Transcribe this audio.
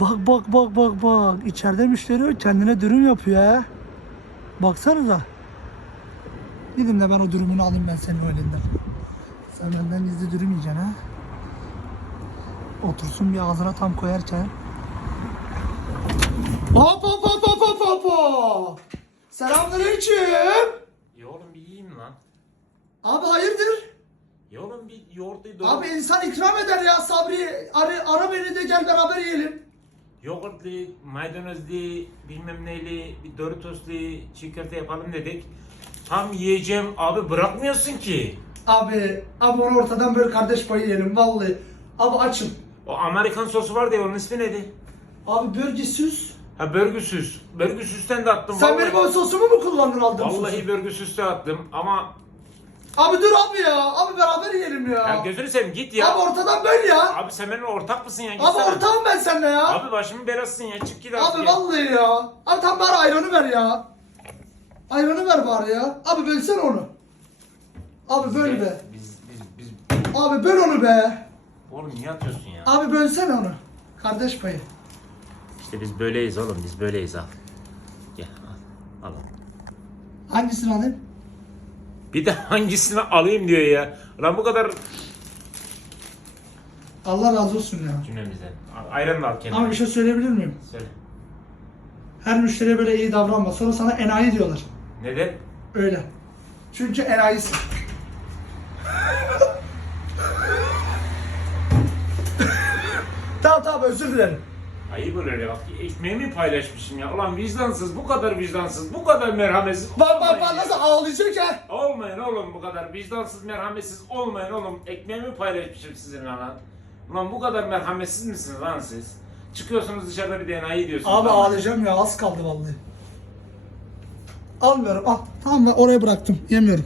Bak bak bak bak bak. İçeride müşteri kendine dürüm yapıyor ha. Baksanıza. Gidin de ben o dürümünü alayım ben senin elinden. Sen benden gizli dürüm yiyeceksin ha. Otursun bir ağzına tam koyarken. Hop hop hop hop hop hop hop. Selamünaleyküm. Ya oğlum bir yiyeyim lan. Abi hayırdır? Ya oğlum bir yoğurtlu. Abi insan ikram eder ya Sabri. Ara, ara beni de gel beraber yiyelim. Yoğurtlu, maydanozlu, bilmem neyli, bir Doritoslu çiğ köfte yapalım dedik. Tam yiyeceğim abi bırakmıyorsun ki. Abi, abi onu ortadan böyle kardeş payı yiyelim vallahi. Abi açım. O Amerikan sosu var ya onun ismi neydi? Abi bölgesüz. Ha börgüsüz. Börgüsüzden de attım. Sen vallahi. benim o sosumu mu kullandın aldın Vallahi sosu? börgüsüzde attım ama Abi dur abi ya. Abi ya. ya gözünü seveyim git ya. Abi ortadan böl ya. Abi sen benim ortak mısın ya? Abi Gitsene. ortağım ben seninle ya. Abi, Abi başımın belasısın ya. Çık git artık ya. vallahi ya. Abi tam bari ayranı ver ya. Ayranı ver bari ya. Abi bölsene onu. Abi böl be. Biz, biz, biz... Abi böl onu be. Oğlum niye atıyorsun ya? Abi bölsene onu. Kardeş payı. İşte biz böyleyiz oğlum biz böyleyiz al. Gel al. Al. Hangisini alayım? Bir de hangisini alayım diyor ya. Lan bu kadar Allah razı olsun ya. cümlemizden. Al, Ayran da al kendine. Ama bir şey söyleyebilir miyim? Söyle. Her müşteriye böyle iyi davranma. Sonra sana enayi diyorlar. Neden? Öyle. Çünkü enayisin. tamam tamam özür dilerim. Ayıp öyle bak. Ekmeğimi paylaşmışım ya. Ulan vicdansız, bu kadar vicdansız, bu kadar merhametsiz. Bak bak bak ya. nasıl ağlayacak ha. Olmayın oğlum bu kadar vicdansız, merhametsiz olmayın oğlum. Ekmeğimi paylaşmışım sizinle lan. Ulan bu kadar merhametsiz misiniz lan siz? Çıkıyorsunuz dışarıda bir DNA'yı diyorsunuz. Abi lan. ağlayacağım ya az kaldı vallahi. Almıyorum al. Tamam ben oraya bıraktım yemiyorum.